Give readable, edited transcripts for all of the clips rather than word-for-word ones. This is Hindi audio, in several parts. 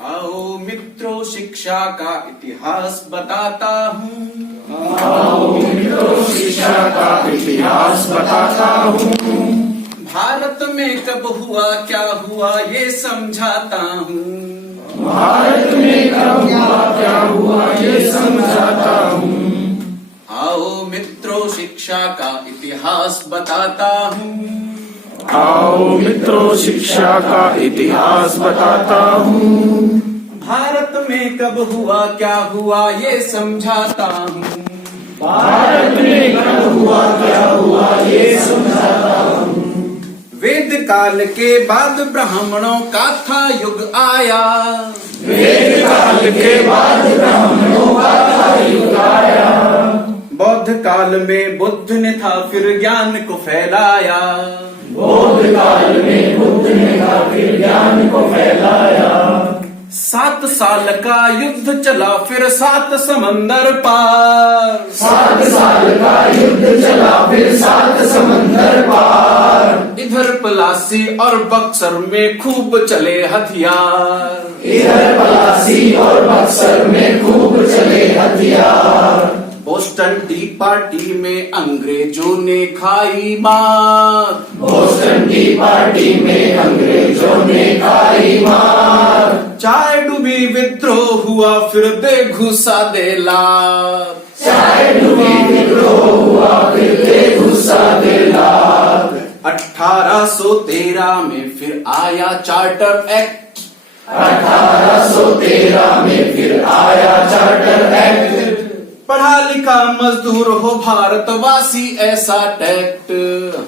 आओ मित्रों शिक्षा का इतिहास बताता हूँ। आओ मित्रों शिक्षा का इतिहास बताता हूँ। भारत में कब हुआ क्या हुआ ये समझाता हूँ। भारत में कब हुआ क्या हुआ ये समझाता हूँ। आओ मित्रों शिक्षा का इतिहास बताता हूँ। आओ मित्रों शिक्षा का इतिहास बताता हूँ। भारत में कब हुआ क्या हुआ ये समझाता हूँ। भारत में कब हुआ क्या हुआ ये समझाता हूँ। वेद काल के बाद ब्राह्मणों का था युग आया। वेद काल के बाद ब्राह्मणों का था युग आया। बौद्ध काल में बुद्ध ने था फिर ज्ञान को फैलाया। बौद्ध काल में बुद्ध ने था फिर ज्ञान को फैलाया। 7 साल का युद्ध चला फिर 7 समंदर पार। 7 साल का युद्ध चला फिर 7 समंदर पार। इधर पलासी और बक्सर में खूब चले हथियार। इधर पलासी और बक्सर में खूब चले हथियार। बोस्टन टी पार्टी में अंग्रेजों ने खाई मार। बोस्टन टी पार्टी में अंग्रेजों ने खाई मार। चाय डूबी विद्रोह हुआ फिर दे घुसा दे लार। चाय डूबी विद्रोह हुआ फिर दे घुसा दे लार। 1813 में फिर आया चार्टर एक्ट। 1813 में फिर आया चार्टर एक्ट। पढ़ा लिखा मजदूर हो भारतवासी ऐसा टैक्ट।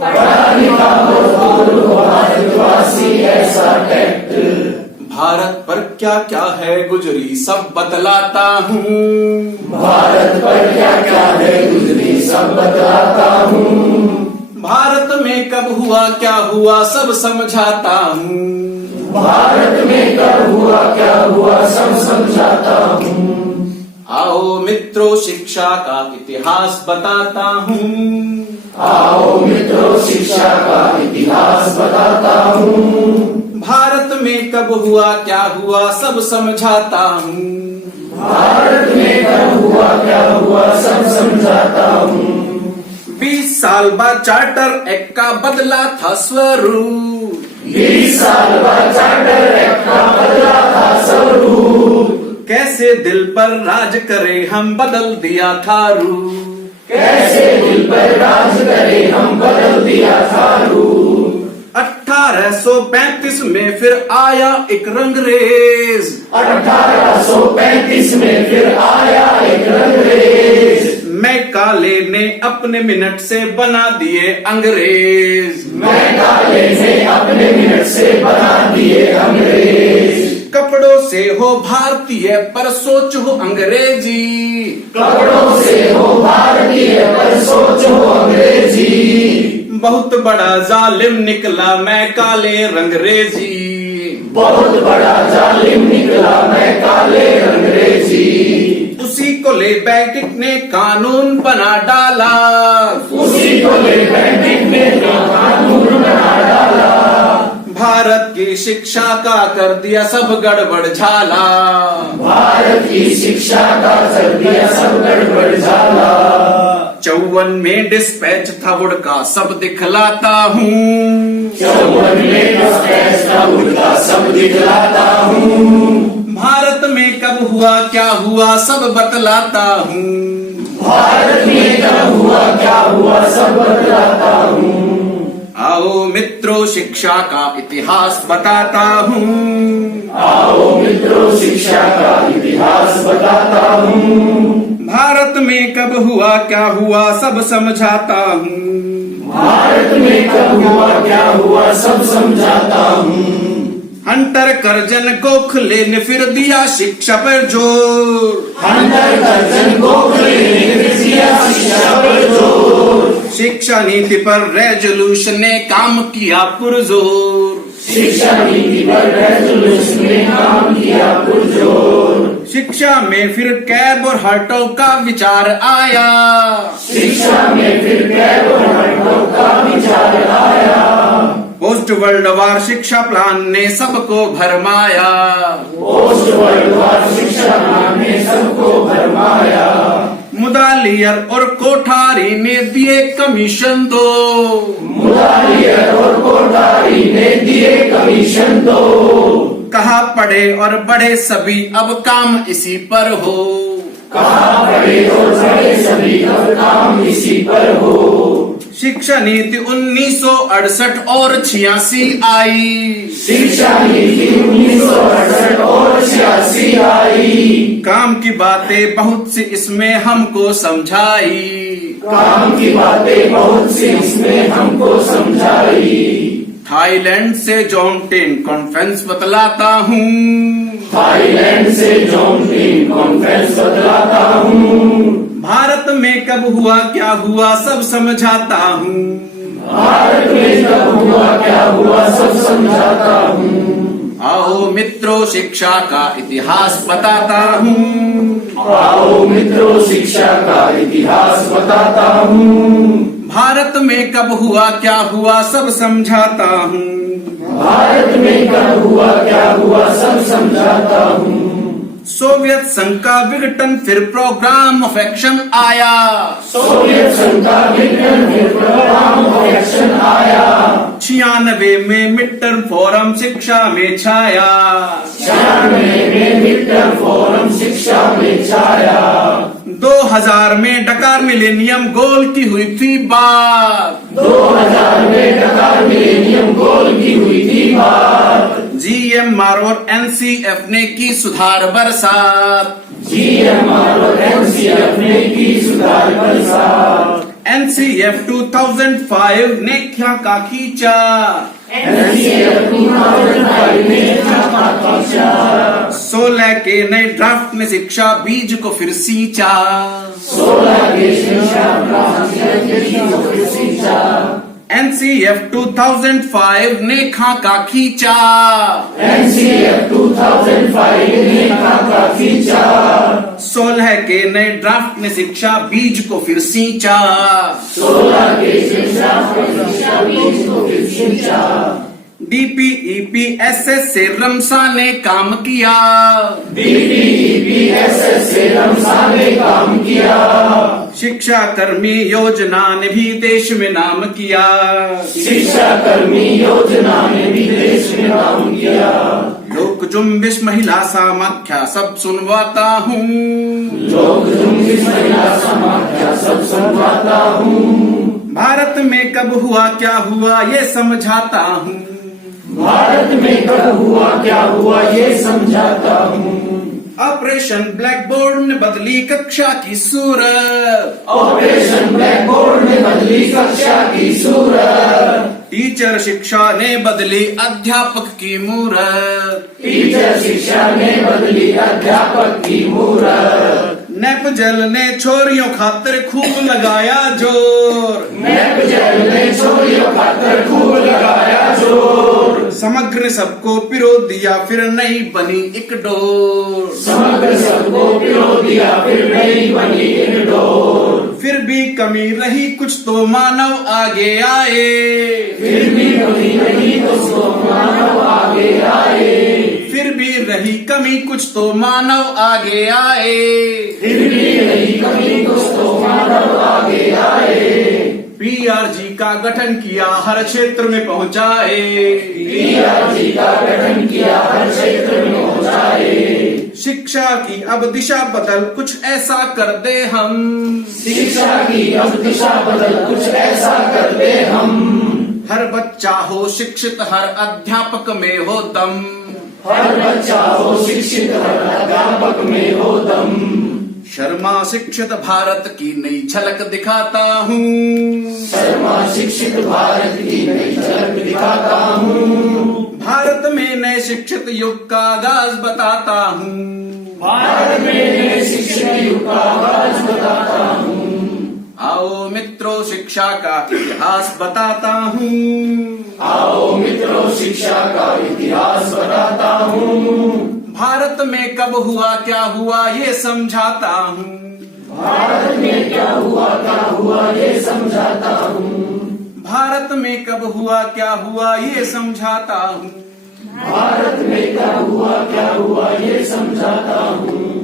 पढ़ा लिखा मजदूर हो भारतवासी ऐसा टैक्ट। भारत पर क्या क्या है गुजरी सब बतलाता हूँ। भारत पर क्या क्या है गुजरी सब बतलाता हूँ। भारत में कब हुआ क्या हुआ सब समझाता हूँ। भारत में कब हुआ क्या हुआ सब समझाता हूँ। आओ मित्रों शिक्षा का इतिहास बताता हूँ। आओ मित्रों शिक्षा का इतिहास बताता हूँ। भारत में कब हुआ क्या हुआ सब समझाता हूँ। भारत में कब हुआ क्या हुआ सब समझाता हूँ। 20 साल बाद चार्टर एक्ट का बदला था स्वरूप। 20 साल बाद चार्टर एक्ट का बदला था स्वरूप। कैसे दिल पर राज करे हम बदल दिया था रूप। कैसे दिल पर राज करे हम बदल दिया था रूप। 1835 में फिर आया एक रंगरेज। 1835 में फिर आया एक रंगरेज। मैकाले ने अपने मिनट से बना दिए अंग्रेज। मैकाले ने अपने मिनट से बना दिए अंग्रेज। कपड़ों से हो भारतीय पर सोच हो अंग्रेजी। कपड़ों से हो भारतीय पर सोच हो अंग्रेजी। बहुत बड़ा जालिम निकला मैकाले रंगरेजी। बहुत बड़ा जालिम निकला मैकाले अंग्रेजी। उसी को ले बैटिक ने कानून बना डाला। उसी को ले बैटिक ने कानून बना डाला। भारत की शिक्षा का कर दिया सब गड़बड़ झाला। भारत की शिक्षा का कर दिया सब गड़बड़ झाला। 54 में डिस्पैच था वुड का सब दिखलाता हूँ। 54 में डिस्पैच था वुड का सब दिखलाता हूँ। भारत में कब हुआ क्या हुआ सब बतलाता हूँ। भारत में कब हुआ क्या हुआ सब बतलाता हूँ। आओ मित्रों शिक्षा का इतिहास बताता हूँ। आओ मित्रों शिक्षा का इतिहास बताता हूँ। भारत में कब हुआ क्या हुआ सब समझाता हूँ। भारत में कब हुआ क्या हुआ सब समझाता हूँ। हंटर कर्जन गोखले ने फिर दिया शिक्षा पर जोर। हंटर कर्जन गोखले ने फिर दिया शिक्षा पर जोर। शिक्षा नीति पर रेजोल्यूशन ने काम किया पुरजोर। शिक्षा नीति पर रेजोल्यूशन ने काम किया पुरजोर। शिक्षा में फिर कैब और हटो का विचार आया। शिक्षा में फिर कैब और हटो का विचार आया। पोस्ट वर्ल्ड वार शिक्षा प्लान ने सबको भरमाया। पोस्ट वर्णवार शिक्षा ने सबको भरमाया। मुदालियर और कोठारी ने दिए कमीशन दो। मुदालियर और कोठारी ने दिए कमीशन दो। कहा पढ़े और बढ़े सभी अब काम इसी पर हो। कहा पढ़े और बढ़े सभी अब काम इसी पर हो। शिक्षा नीति 1968 और 86 आई। शिक्षा नीति 1968 और 86 आई। काम की बातें बहुत सी इसमें हमको समझाई। काम की बातें बहुत सी इसमें हमको समझाई। थाईलैंड से जॉन्टेन कॉन्फ्रेंस बतलाता हूँ। थाईलैंड से जॉन्टेन कॉन्फ्रेंस बतलाता हूँ। भारत में कब हुआ क्या हुआ सब समझाता हूँ। भारत में कब हुआ क्या हुआ सब समझाता हूँ। आओ मित्रों शिक्षा का इतिहास बताता हूँ। आओ मित्रों शिक्षा का इतिहास बताता हूँ। भारत में कब हुआ क्या हुआ सब समझाता हूँ। भारत में कब हुआ क्या हुआ सब समझाता हूँ। सोवियत संघ का विघटन फिर प्रोग्राम ऑफ एक्शन आया। सोवियत संघ का विघटन फिर प्रोग्राम ऑफ एक्शन आया। 96 में मिड टर्म फोरम शिक्षा में छाया। 96 में मिड टर्म फोरम शिक्षा में छाया। 2000 में डकार मिलेनियम गोल की हुई थी बात। 2000 में डकार मिलेनियम गोल की हुई थी बात। GMR और NCF ने की सुधार बरसात। GMR और NCF ने की सुधार बरसात। NCF 2005 ने क्या का खींचा। NCF 2005 ने क्या का खींचा। 16 के नए ड्राफ्ट में शिक्षा बीज को फिर सींचा। 16 के शिक्षा को फिर सींचा। NCF 2005 ने खाका खींचा। NCF 2005 ने खाका खींचा। 16 के नए ड्राफ्ट ने शिक्षा बीज को फिर सींचा। 16 के शिक्षा बीज को फिर सींचा। DPEPSS से रमसा ने काम किया। DPEPSS से रमसा ने काम किया। शिक्षा कर्मी योजना ने भी देश में नाम किया। शिक्षा कर्मी योजना ने भी देश में नाम किया। लोक जुम्बिश महिला समाख्या सब सुनवाता हूँ। लोक जुम्बिश महिला समाख्या सब सुनवाता हूँ। भारत में कब हुआ क्या हुआ ये समझाता हूँ। भारत में कब हुआ क्या हुआ ये समझाता हूँ। ऑपरेशन ब्लैक बोर्ड ने बदली कक्षा की सूरत। ऑपरेशन ब्लैक बोर्ड ने बदली कक्षा की सूरत। टीचर शिक्षा ने बदली अध्यापक की मूरत। टीचर शिक्षा ने बदली अध्यापक की मूरत। नेप जल ने छोरियों खातिर खूब लगाया जोर। नेप जल ने छोरियों खातिर खूब लगाया जोर। समग्र सबको पिरो दिया फिर नहीं बनी एक डोर। समग्र सबको पिरो दिया फिर नहीं बनी एक डोर। फिर भी कमी रही कुछ तो मानव आगे आए। फिर भी कमी रही कुछ तो मानव आगे आए। फिर भी रही कमी कुछ तो मानव आगे आए। फिर भी रही कमी कुछ तो मानव आगे आए। PRG का गठन किया हर क्षेत्र में पहुँचाए। PRG का गठन किया हर क्षेत्र में पहुँचाए। शिक्षा की अब दिशा बदल कुछ ऐसा कर दे हम। शिक्षा की अब दिशा बदल कुछ ऐसा कर दे हम। हर बच्चा हो शिक्षित हर अध्यापक में हो दम। हर बच्चा हो शिक्षित हर अध्यापक में हो दम। शर्मा शिक्षित भारत की नई झलक दिखाता हूँ। शर्मा शिक्षित भारत की नई झलक दिखाता हूँ। भारत में नए शिक्षित युग का आगाज बताता हूँ। भारत में नए शिक्षित युग का आगाज बताता हूँ। आओ मित्रों शिक्षा का इतिहास बताता हूँ। आओ मित्रों शिक्षा का इतिहास बताता हूँ। भारत में कब हुआ क्या हुआ ये समझाता हूँ। भारत में क्या हुआ ये समझाता हूँ। भारत में कब हुआ क्या हुआ ये समझाता हूँ। भारत में क्या हुआ ये समझाता हूँ